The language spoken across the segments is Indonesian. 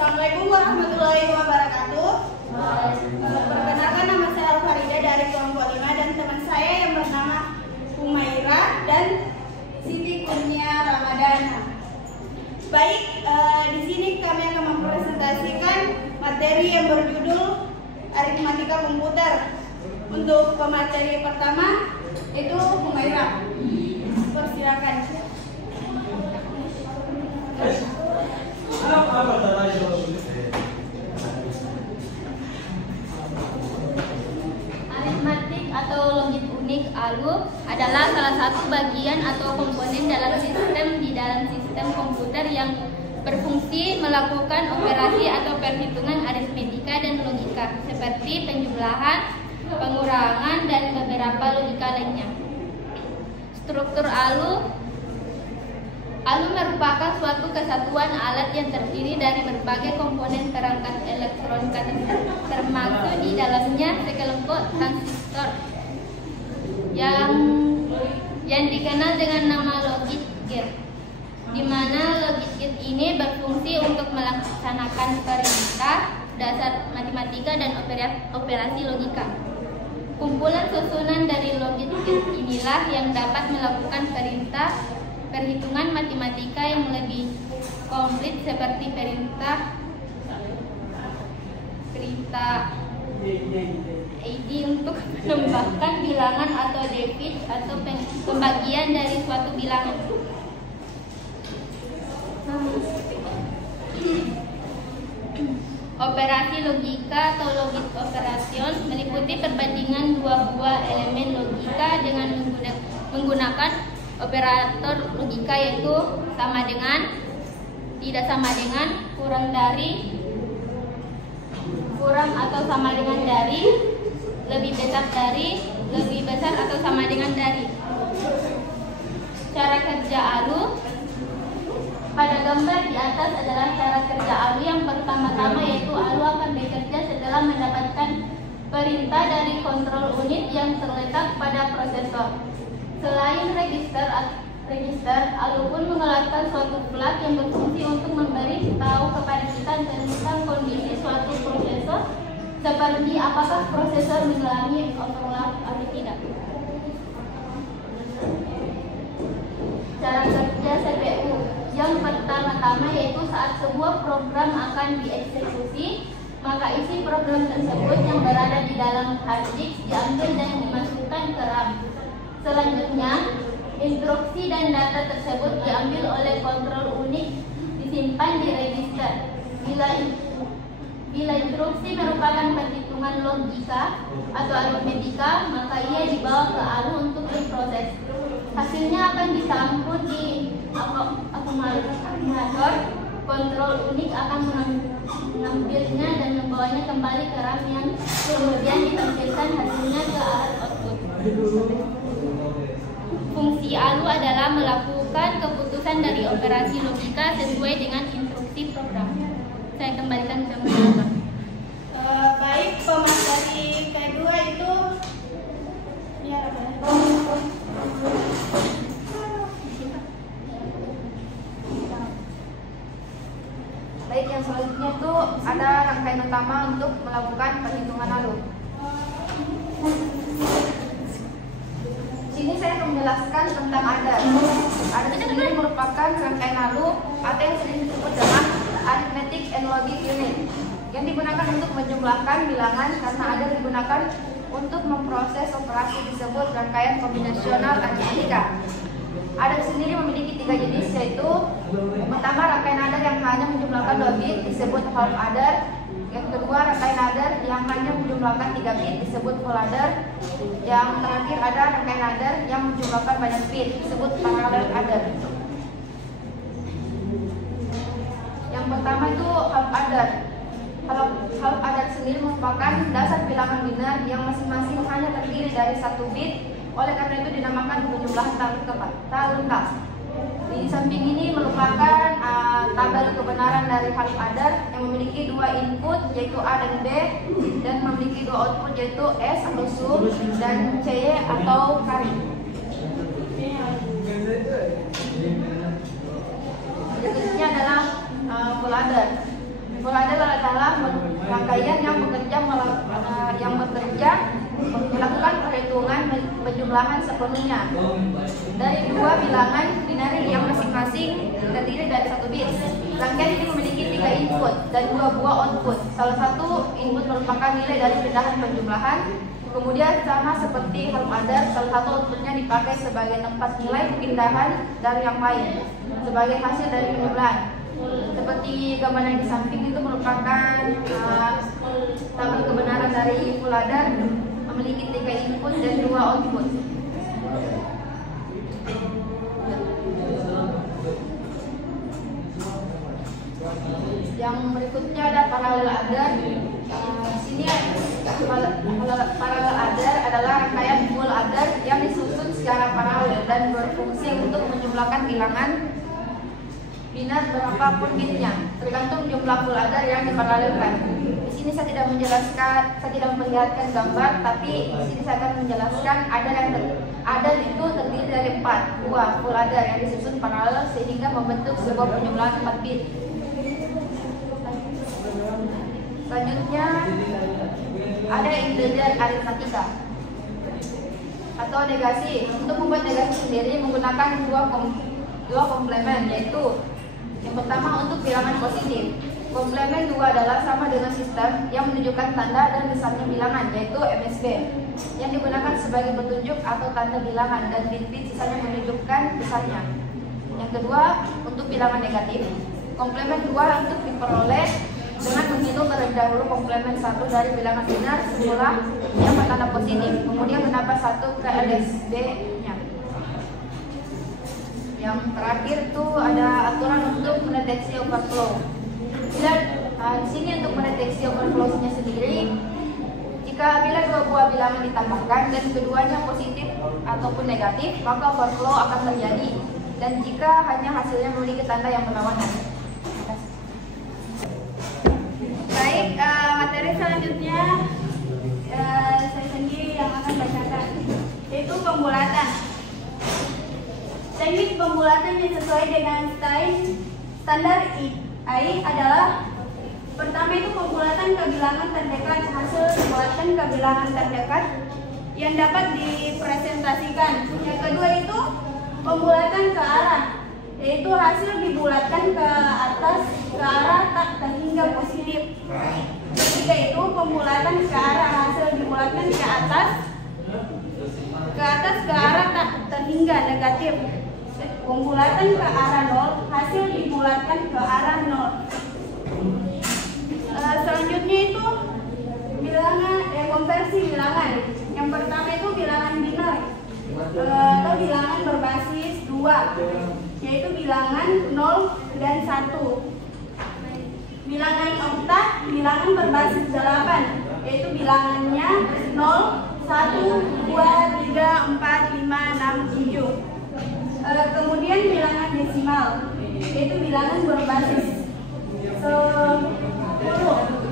Assalamualaikum warahmatullahi wabarakatuh. Perkenalkan, nama saya Al-Farida dari kelompok 5 dan teman saya yang bernama Humaira dan Siti Kurnia Ramadana. Baik, di sini kami akan mempresentasikan materi yang berjudul aritmatika komputer. Untuk pemateri pertama itu Humaira. Persilakan. Aritmatik atau logik unik ALU adalah salah satu bagian atau komponen di dalam sistem komputer yang berfungsi melakukan operasi atau perhitungan aritmetika dan logika seperti penjumlahan, pengurangan, dan beberapa logika lainnya. Struktur ALU merupakan suatu kesatuan alat yang terdiri dari berbagai komponen perangkat elektronika termasuk di dalamnya sekelompok transistor yang dikenal dengan nama logic gate, di mana logic gate ini berfungsi untuk melaksanakan perintah dasar matematika dan operasi logika. Kumpulan susunan dari logic gate inilah yang dapat melakukan perhitungan matematika yang lebih komplit seperti perintah ID untuk menambahkan bilangan atau divide atau pembagian dari suatu bilangan. Operasi logika atau logic operation meliputi perbandingan dua buah elemen logika dengan menggunakan operator logika, yaitu sama dengan, tidak sama dengan, kurang dari, kurang atau sama dengan dari, lebih besar dari, lebih besar atau sama dengan dari. Cara kerja ALU. Pada gambar di atas adalah cara kerja ALU yang pertama-tama, yaitu ALU akan bekerja setelah mendapatkan perintah dari kontrol unit yang terletak pada prosesor. Selain register, ALU pun mengeluarkan suatu flag yang berfungsi untuk memberi tahu kepada kita tentang kondisi suatu prosesor, seperti apakah prosesor mengalami overload atau tidak. Cara kerja CPU. Yang pertama-tama yaitu saat sebuah program akan dieksekusi, maka isi program tersebut yang berada di dalam hard disk diambil dan dimasukkan ke RAM. Selanjutnya, instruksi dan data tersebut diambil oleh kontrol unit, disimpan di register. Bila instruksi merupakan perhitungan logika atau aritmetika, maka ia dibawa ke ALU untuk diproses. Hasilnya akan ditampung di akumulator. Kontrol unit akan mengambilnya dan membawanya kembali ke RAM yang kemudian ditampilkan hasilnya ke alat output. Fungsi ALU adalah melakukan keputusan dari operasi logika sesuai dengan instruksi program. Saya kembalikan ke moderator. Baik, pemateri kedua itu Baik, yang selanjutnya itu ada rangkaian utama untuk melakukan perhitungan ALU. Sini saya akan menjelaskan tentang adat. Adat sendiri merupakan rangkaian ALU atau yang sering disebut dengan arithmetic and logic unit, yang digunakan untuk menjumlahkan bilangan karena adat digunakan untuk memproses operasi disebut rangkaian kombinasional aritmetika. Adat sendiri memiliki 3 jenis, yaitu pertama rangkaian adat yang hanya menjumlahkan 2 bit disebut half adder. Yang kedua, rangkaian adder yang hanya menjumlahkan 3 bit disebut full adder. Yang terakhir ada rangkaian adder yang menjumlahkan banyak bit disebut parallel adder. Yang pertama itu half adder. Half adder sendiri merupakan dasar bilangan biner yang masing-masing hanya terdiri dari 1 bit. Oleh karena itu dinamakan penjumlahan tak lengkap. Di samping ini merupakan tabel kebenaran dari half adder yang memiliki 2 input yaitu A dan B, dan memiliki 2 output yaitu S atau sum dan C atau kari. Berikutnya adalah full adder. Full adder adalah rangkaian yang bekerja melakukan perhitungan penjumlahan sepenuhnya dari dua bilangan binary yang masing-masing terdiri dari 1 bit. Rangkaian ini memiliki 3 input dan 2 buah output. Salah satu input merupakan nilai dari pindahan penjumlahan. Kemudian sama seperti half adder, salah satu outputnya dipakai sebagai tempat nilai pindahan dari yang lain sebagai hasil dari penjumlahan. Seperti gambar yang di samping itu merupakan tabel kebenaran dari full adder, memiliki 3 input dan 2 output. Yang berikutnya ada parallel adder. Di sini parallel adder adalah rangkaian full adder yang disusun secara paralel dan berfungsi untuk menjumlahkan bilangan binar berapapun bitnya, tergantung jumlah full adder yang diparalelkan. Di sini saya tidak memperlihatkan gambar, tapi di sini saya akan menjelaskan adder itu terdiri dari 4 buah full adder yang disusun paralel sehingga membentuk sebuah penjumlahan 4 bit. Selanjutnya ada integer aritmatika atau negasi. Untuk membuat negasi sendiri menggunakan dua komplemen, yaitu yang pertama untuk bilangan positif. Komplemen 2 adalah sama dengan sistem yang menunjukkan tanda dan besarnya bilangan, yaitu MSB, yang digunakan sebagai petunjuk atau tanda bilangan, dan bit-bit sisanya menunjukkan besarnya. Yang kedua, untuk bilangan negatif. Komplemen 2 untuk diperoleh dengan menghitung terlebih dahulu komplemen 1 dari bilangan binar semula yang bertanda positif, kemudian menambah 1 ke LSB-nya. Yang terakhir itu ada aturan untuk mendeteksi overflow. Di sini untuk mendeteksi overflow-nya sendiri, bila 2 buah bilangan ditambahkan dan keduanya positif ataupun negatif, maka overflow akan terjadi. Dan jika hanya hasilnya memiliki tanda yang berlawanan. Baik, materi selanjutnya saya sendiri yang akan bacakan, yaitu pembulatan. Teknik pembulatan yang sesuai dengan standar AI adalah: pertama itu pembulatan ke bilangan terdekat, hasil pembulatan ke bilangan terdekat yang dapat dipresentasikan. Yang kedua itu pembulatan ke arah, yaitu hasil dibulatkan ke atas ke arah tak terhingga positif. Ketiga itu pembulatan ke arah, hasil dibulatkan ke atas ke arah tak terhingga negatif. Pembulatan ke arah 0, hasil dibulatkan ke arah 0. Selanjutnya itu konversi bilangan. Yang pertama itu bilangan binar atau bilangan berbasis 2, yaitu bilangan 0 dan 1. Bilangan okta, bilangan berbasis 8, yaitu bilangannya 0, 1, 2, 3, 4, 5, 6, 7. Kemudian bilangan desimal, yaitu bilangan berbasis 10.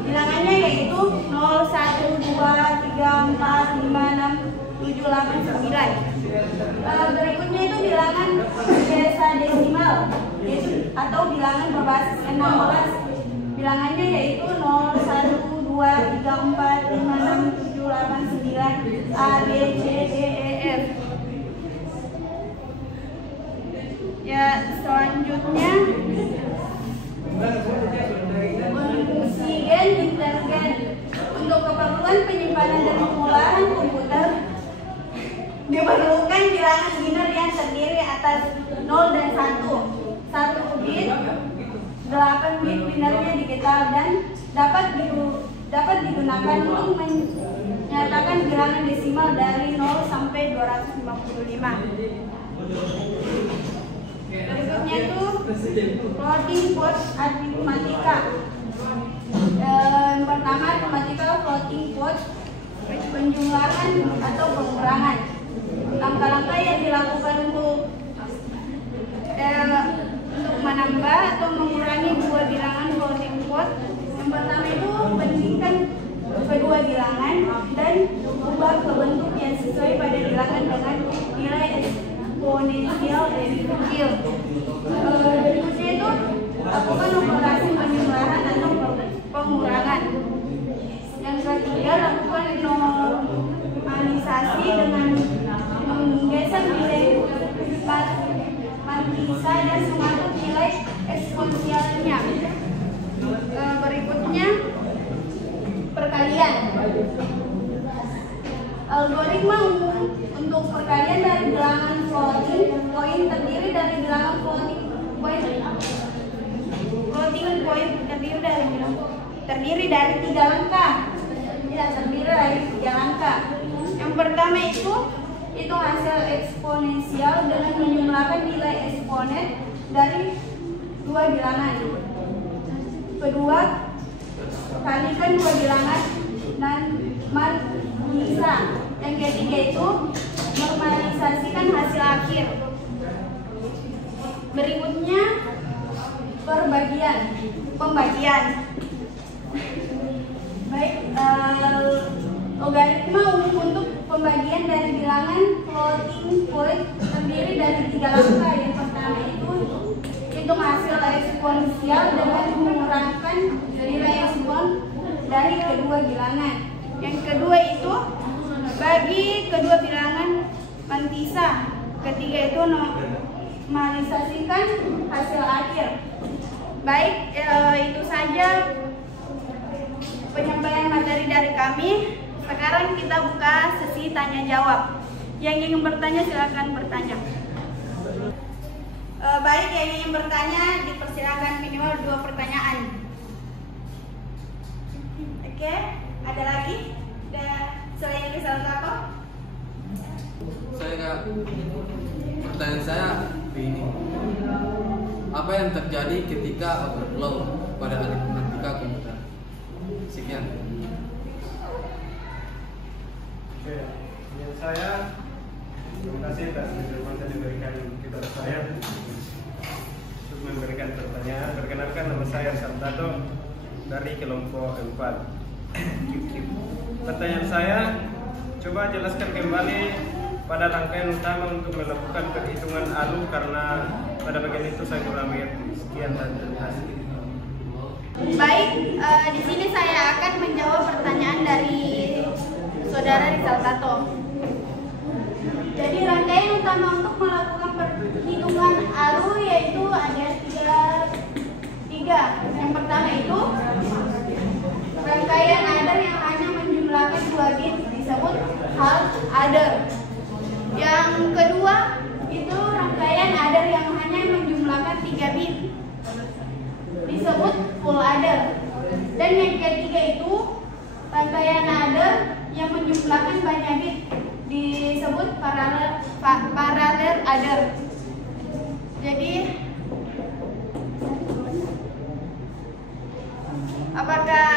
Bilangannya yaitu 0, 1, 2, 3, 4, 5, 6, 7, 8, 9. Berikutnya itu bilangan desadesimal, yaitu atau bilangan berbasis 16. Bilangannya yaitu 0, 1, 2, 3, 4, 5, 6, 7, 8, 9, A, B, C, D, E, F. Ya, selanjutnya fungsi gen detergen. Untuk keperluan penyimpanan dan pengolahan komputer diperlukan bilangan binar yang terdiri atas 0 dan 1. 1 bit, 8 bit binarnya digital dan dapat digunakan untuk menyatakan bilangan desimal dari 0 sampai 255. Berikutnya itu floating point aritmatika. Pertama, aritmatika floating point, penjumlahan atau pengurangan. Langkah-langkah yang dilakukan untuk menambah atau mengurangi dua bilangan floating point. Yang pertama itu bandingkan kedua bilangan dan ubah ke bentuk yang sesuai pada bilangan dengan nilai eksponensial lebih kecil. Berikutnya itu lakukan operasi penjumlahan atau ada mengatur nilai eksponensialnya. Berikutnya perkalian. Algoritma umum untuk perkalian dari bilangan floating point terdiri dari bilangan floating point terdiri dari 3 langkah. Ya, terdiri dari 3 langkah. Yang pertama itu hasil eksponensial dengan menjumlahkan nilai eksponen dari 2 bilangan. Kedua, kalikan 2 bilangan dan marginisa. Yang ketiga itu normalisasikan hasil akhir. Berikutnya pembagian. Baik, logaritma umum untuk pembagian dari bilangan floating point terdiri dari 3 langkah. Yang pertama itu hitung hasil eksponensial dengan mengurangkan nilai ekspon dari kedua bilangan. Yang kedua itu bagi kedua bilangan mantisa. Ketiga itu normalisasikan hasil akhir. Baik, itu saja penyampaian materi dari kami. Sekarang kita buka sesi tanya jawab. Yang ingin bertanya silakan bertanya. Baik, yang ingin bertanya dipersilakan minimal 2 pertanyaan. Oke, ada lagi? Selain itu salah satu? Pertanyaan saya begini. Apa yang terjadi ketika overflow pada aritmatika komputer? Sekian. Oke, yang saya terima kasih atas kesempatan yang diberikan kepada saya untuk memberikan pertanyaan. Perkenalkan, nama saya Sartato dari kelompok 4. Pertanyaan saya, coba jelaskan kembali pada rangkaian utama untuk melakukan perhitungan ALU karena pada bagian itu saya kurang mengerti. Sekian dan terima kasih. Baik, di sini saya akan menjawab pertanyaan dari saudara Rizal Tato. Jadi rangkaian utama untuk melakukan perhitungan ALU yaitu ada tiga. Yang pertama itu rangkaian adder yang hanya menjumlahkan 2 bit disebut half adder. Yang kedua itu rangkaian adder yang hanya menjumlahkan 3 bit disebut full adder. Dan yang ketiga itu rangkaian adder yang menjumlahkan banyak bit disebut parallel adder. Jadi apakah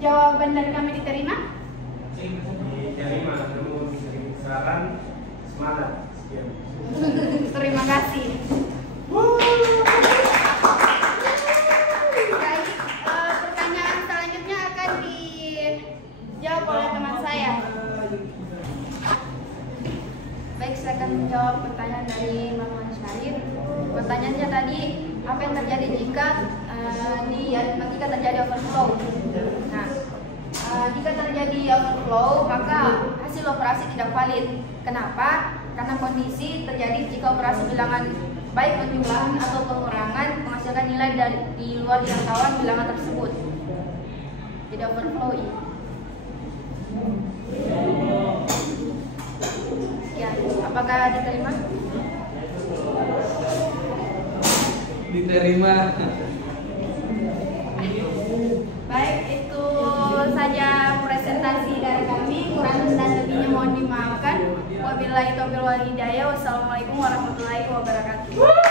jawaban dari kami diterima? Diterima, namun saran semangat. Sekian. Terima kasih. Baik, pertanyaan selanjutnya akan dijawab oleh teman saya. Baik, saya akan menjawab pertanyaan dari Maman Syarif. Pertanyaannya tadi, apa yang terjadi jika di aritmatika terjadi overflow? Nah, jika terjadi overflow, maka hasil operasi tidak valid. Kenapa? Karena kondisi terjadi jika operasi bilangan baik penjumlahan atau pengurangan menghasilkan nilai di luar jangkauan bilangan tersebut. Jadi overflow ya. Sekian. Apakah diterima? Diterima. Baik, itu saja presentasi dari kami. Kurang dan lebihnya mohon dimaafkan. Wabillahi taufiq wal hidayah. Wassalamualaikum warahmatullahi wabarakatuh.